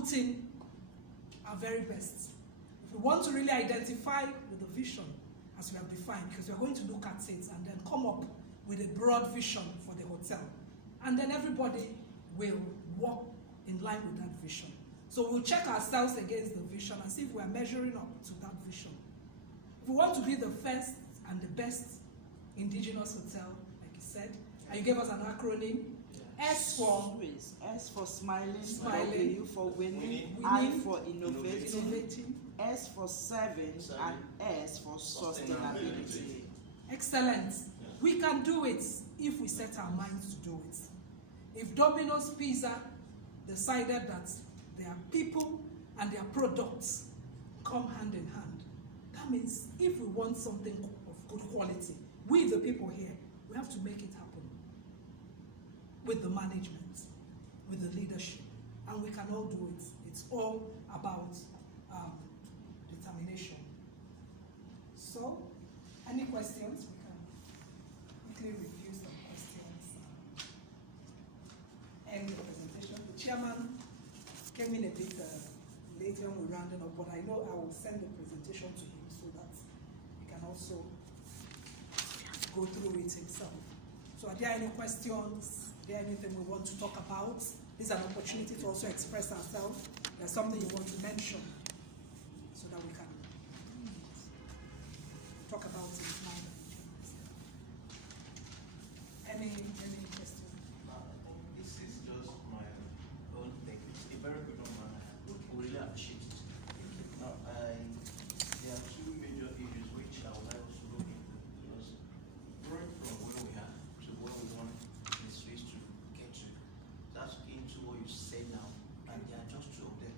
put in our very best. If we want to really identify with the vision as we have defined, because we are going to look at it and then come up with a broad vision for the hotel. And then everybody will walk in line with that vision. So we'll check ourselves against the vision and see if we are measuring up to that vision. If we want to be the first and the best indigenous hotel, like you said, and you gave us an acronym, S for smiling, W for winning, winning, I for innovating, S for serving, and S for sustainability. Excellent. We can do it if we set our minds to do it. If Domino's Pizza decided that their people and their products come hand in hand, that means if we want something of good quality, we the people here, we have to make it happen with the management, with the leadership, and we can all do it. It's all about determination. So, any questions? We can quickly review some questions. End the presentation. The chairman came in a bit late when we rounded up, but I know I will send the presentation to him so that he can also go through it himself. So are there any questions? Is there anything we want to talk about? This is an opportunity to also express ourselves. There's something you want to mention so that we can talk about it now. Any questions? This is just my own thing. It's a very good one. I really appreciate it. Now, there are two major issues which I would like to look into. Because growing from where we are to where we want the space to get to, that's into what you say now, and there are just two of them.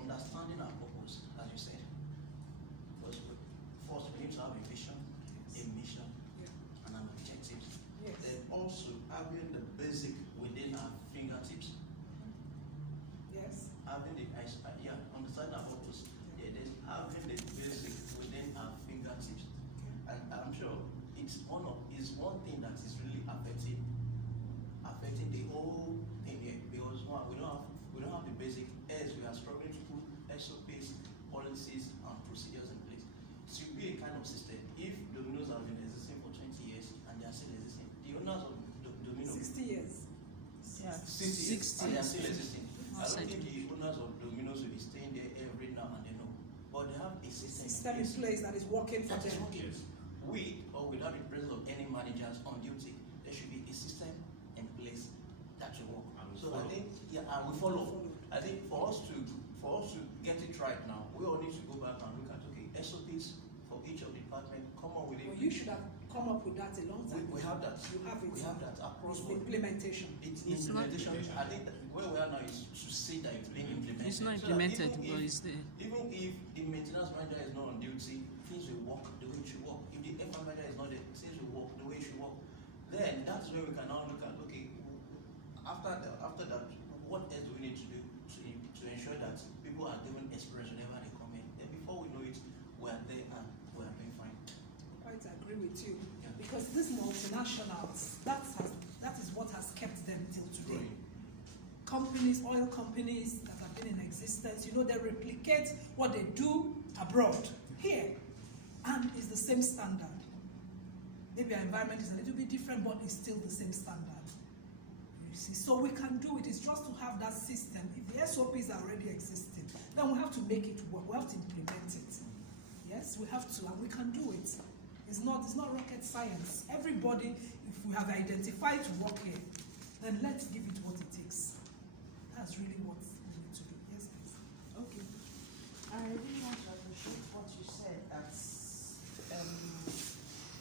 Understanding our purpose, as you said. Because first, we need to have a vision, a mission, and an objective. Yes. Then also having the basic within our fingertips. Yes. Having the understand our purpose. Yeah, then having the basic within our fingertips. And I'm sure it's one thing that is really affecting the whole thing here. Because one, we don't have the basic. As we are struggling to put SOPs, policies, and procedures in place. It should be a kind of system. If Domino's has been existing for 20 years and they are still existing, the owners of Domino's 60 years. Yeah, 60 and they are still existing. I don't think the owners of Domino's will be staying there every now and then, no. But they have a system In place that is working for that is them. working. With or without the presence of any managers on duty, there should be a system in place that will work. So I think, and we follow. I think for us to get it right now, we all need to go back and look at SOPs for each of the departments. Come up with it. Well, you should have come up with that a long time We ago. have that. You have it. We have that across It's board. implementation. It's implementation. I think that where we are now is to see that it's being implemented. It's not So that implemented, even but if- it's there. Even if the maintenance manager is not on duty, things will work the way it should work. If the F manager is not there, things will work the way it should work. Then that's where we can now look at, okay, after that, what else do we need to do to ensure that people are given experience whenever they come in? Then before we know it, we are there and we are doing fine. I quite agree with you. Yeah. Because these multinationals, that is what has kept them till today. Companies, oil companies that have been in existence, they replicate what they do abroad, here, and it's the same standard. Maybe our environment is a little bit different, but it's still the same standard. You see, so we can do it. It's just to have that system. If the SOPs are already existing, then we have to make it work. We have to implement it. Yes, we have to, and we can do it. It's not rocket science. Everybody, if we have identified to work here, then let's give it what it takes. That's really what we need to do. Yes, please. Okay. I really want to appreciate what you said that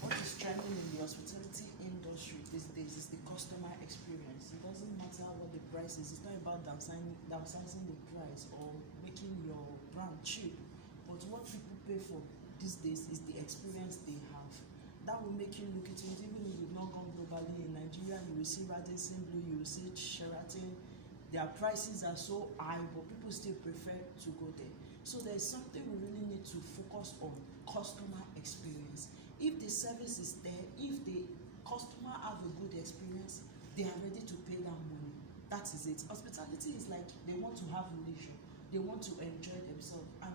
what is trending in the hospitality industry these days is the customer experience. It doesn't matter what the price is. It's not about downsizing the price or making your brand cheap. But what people pay for these days is the experience they have. That will make you look into it. Even if you've not gone globally in Nigeria, you will see Radisson Blu, you will see Sheraton. Their prices are so high, but people still prefer to go there. So there's something we really need to focus on: customer experience. If the service is there, if the customer have a good experience, they are ready to pay that money. that is it. Hospitality is like they want to have leisure, they want to enjoy themselves, and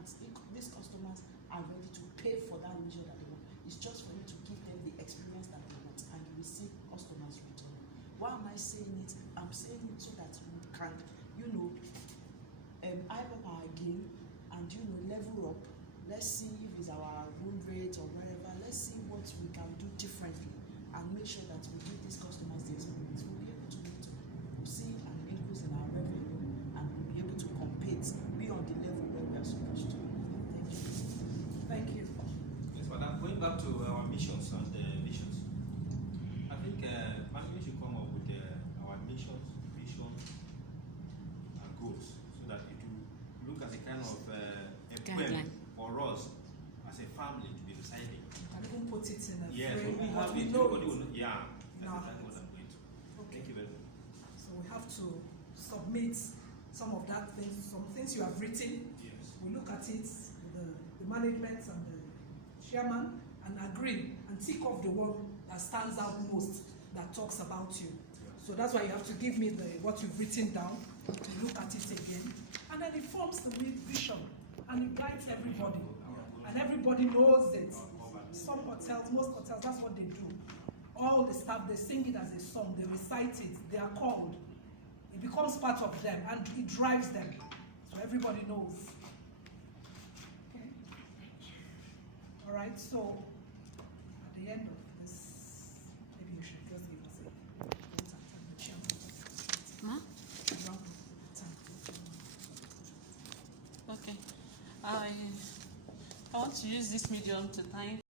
these customers are ready to pay for that leisure that they want. It's just for you to give them the experience that they want, and you will see customers return. Why am I saying it? I'm saying it so that we can, hype up our game and level up. Let's see if it's our room rate or wherever. Let's see what we can do differently and make sure that we give these customers the experience. We'll be able to see an increase in our revenue, and we'll be able to compete, be on the level where we are supposed to. Thank you. Yes, madam, going back to our missions and visions, I think management should come up with our missions, vision, and goals, so that it will look as a kind of Guideline. for us as a family to be deciding. And even put it in a Yes, frame, we what have we it, know. everybody will know. Yeah, No. that's what I'm going to. Okay. Thank you very much. So we have to submit some of that things, some things you have written. Yes. We look at it, the management and the chairman, and agree and tick off the one that stands out most, that talks about you. So that's why you have to give me what you've written down, to look at it again. And then it forms the vision, and it guides everybody. And everybody knows it. Some hotels, most hotels, that's what they do. All the staff, they sing it as a song, they recite it, they are called. It becomes part of them, and it drives them. So everybody knows. Okay. All right, so at the end of this, maybe you should just give us a vote and tell the chairman. Ma? Round of time. Okay. I want to use this medium to thank